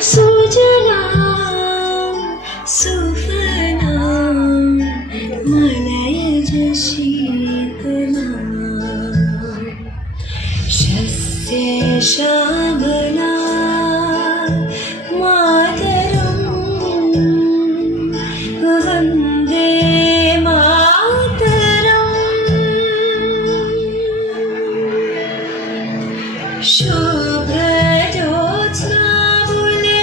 सुजलां सुफलां मलयज शीतलां शस्य श्यामलां मातरं वन्दे मातरम् शुभ्रज्योत्स्ना पुलकितयामिनी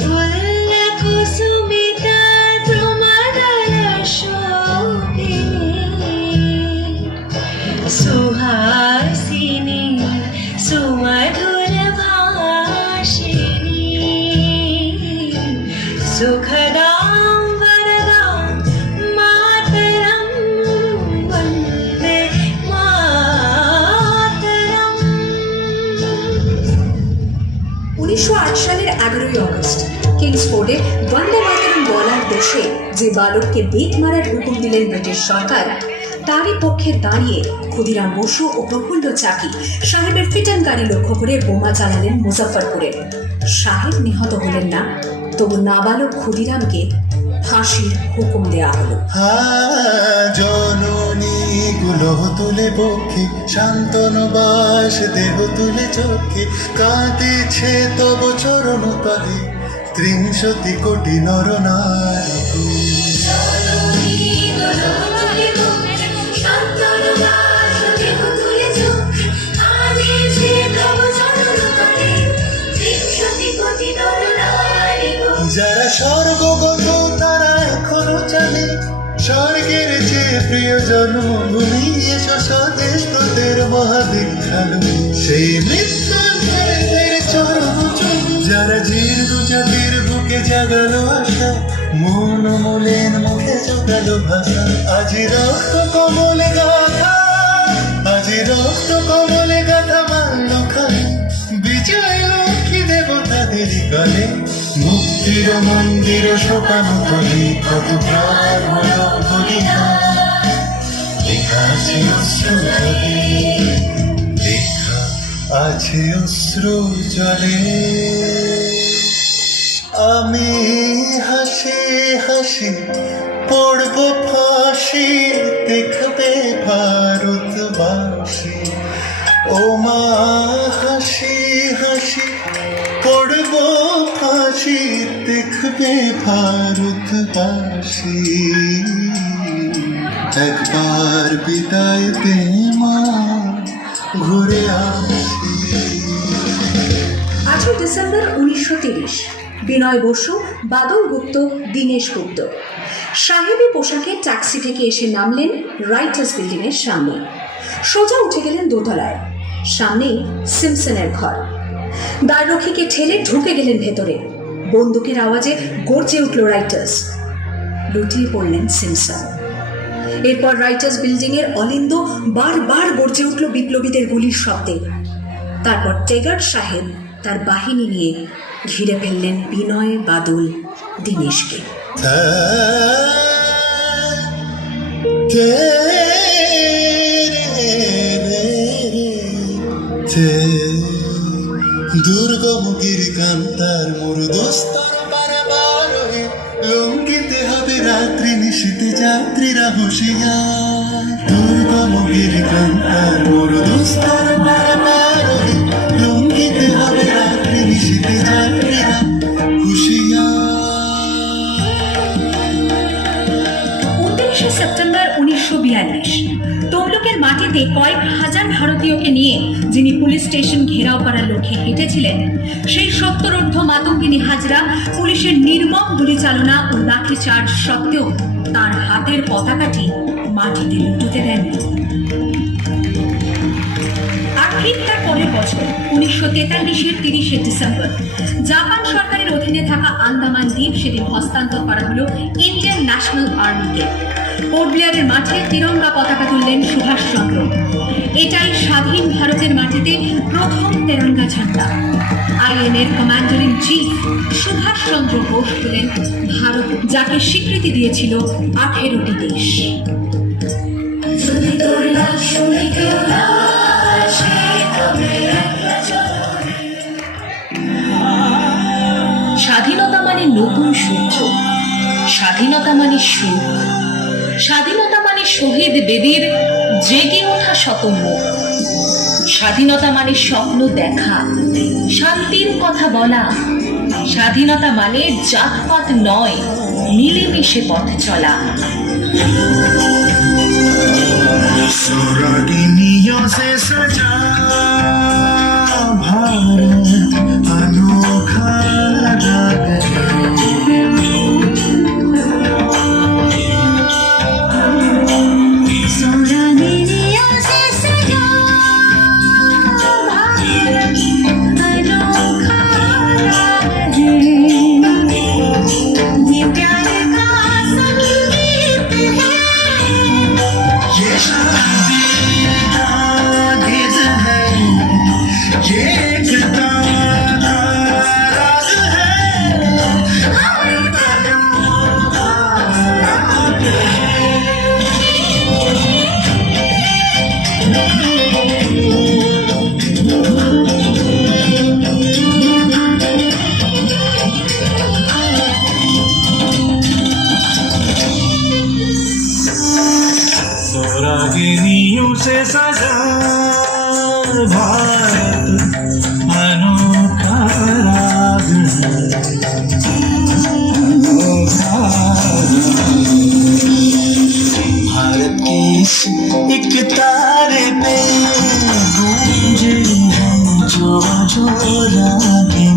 पुल्लकुसुमिता द्रुमदलशोभिनी सुहासिनी सुमधुरभाषिणी सुखदां वरदां मातरं वन्दे मातरम्। 1908 সালের 11ই অগস্ট কিংসফোর্ডে বন্দে মাতরম বলার দোষে যে বালককে বেত মারার হুকুম দিলেন ব্রিটিশ সরকার, তারই পক্ষে দাঁড়িয়ে ক্ষুদিরাম বসু ও প্রফুল্ল চাকি সাহেবের ফিটন গাড়ি লক্ষ্য করে বোমা চালালেন মুজফ্ফরপুরে। সাহেব নিহত হলেন না, তবু নাবালক ক্ষুদিরামকে ফাঁসির হুকুম দেয়া হলো। জননী গুলো তুলে পক্ষে শান্তনু বাস দেহ তুলে চোখে কাঁদিছে তব চরণ তলে ৩০ কোটি নরনারী। যারা স্বর্গগত তারা এখনো জানে স্বর্গের যে প্রিয় জন্মভূমি এসো স্বদেশ তোদের মহাদীক্ষালু সেই মৃত্যুদের চরম যারা জীর্ণ জাতির বুকে জাগালো আশা মন মলেন মুখে জোগালো ভাষা আজি রক্ত কমলে গাথা আজি রক্ত কমলে গাথা মাল্য খায় বিজয় লক্ষ্মী দেবতাদের গলে মুক্তির মন্দির শোকানো তলে কত প্রাণ হলো বলিদান লেখা আছে অশ্রু জলে লেখা আছে অশ্রু জলে আমি হাসি হাসি পড়ব ফাঁসি দেখবে ভারতবাসী ও মা হাসি হাসি পড়ব ফাঁসি দেখবে ভারতবাসী একবার বিদায় দে মা ঘুরে আসি। 8 ডিসেম্বর 1930 বিনয় বসু, বাদল গুপ্ত, দীনেশ গুপ্ত সাহেবী পোশাকে ট্যাক্সি থেকে এসে নামলেন রাইটার্স বিল্ডিং এর সামনে। সোজা উঠে গেলেন দোতলায়। সামনেই সিমসনের ঘর। দ্বাররক্ষীকে ঠেলে ঢুকে গেলেন ভেতরে। বন্দুকের আওয়াজে গর্জে উঠল রাইটার্স। লুটিয়ে পড়লেন সিমসন। এরপর রাইটার্স বিল্ডিং এর অলিন্দ বারবার গর্জে উঠল বিপ্লবীদের গুলির শব্দে। তারপর টেগার্ড সাহেব তার বাহিনী নিয়ে ঘিরে ফেললেন বিনয়, বাদল, দীনেশকে। দুর্গমুখীর কান্তার মরুদস্তর পারাবার হয়ে লঙ্কিতে হবে রাত্রি নিশীতে যাত্রীরা হুঁশিয়ার দুর্গমুখীর কান্তার মরুদস্তর পারাবার হয়ে লঙ্কিতে হবে রাত্রি নিশীতে যাত্রীরা হুঁশিয়ার। 29 সেপ্টেম্বর 1942 তমলুকের মাটিতে কয়েক হাজার ভারতীয়কে নিয়ে যিনি পুলিশ স্টেশন ঘেরাও করার লক্ষ্যে হেঁটেছিলেন, সেই 70 মাতঙ্গিনী হাজরা পুলিশের নির্মম গুলিচালনা ও লাঠিচার্জ সত্ত্বেও তার হাতের পতাকাটি মাটিতে লুটোতে দেননি। আর ঠিক তার পরের বছর 1943-এর 30 ডিসেম্বর জাপান সরকারের অধীনে থাকা আন্দামান দ্বীপ সেদিন হস্তান্তর করা হলো ইন্ডিয়ান ন্যাশনাল আর্মিকে। পোর্ট ব্লেয়ারের মাঠে তিরঙ্গা পতাকা তুললেন সুভাষচন্দ্র। এটাই স্বাধীন ভারতের মাটিতে প্রথম তেরঙ্গা ঝান্ডা। আইএনএর commander in chief Subhas Chandra Bose হলেন ভারত, যাকে স্বীকৃতি দিয়েছিল 18টি দেশ। শুনি তোর নাম, শুনি কেউ না আসে তবে স্বাধীনতা মানে সুখ, স্বাধীনতা মানে শহীদ বেদির জেগে ওঠা শত মুখ, স্বাধীনতা মানে স্বপ্ন দেখা, শান্তির কথা বলা, স্বাধীনতা মানে জাতপাত নয়, মিলেমিশে পথ চলা। सोरागिनियों से सजा भारत अनोखा लगा सोरागिनियों से सजा भारत अनोखा रहे। ये प्यार का संगीत है, ये शादी का गीत है, ये एकता का राग है, हर कदम का राग है। सोरागिनियों से सजा भारत अनोखा राग है। भारत के इस एक तारे पे गूंजे हैं जो जो रागे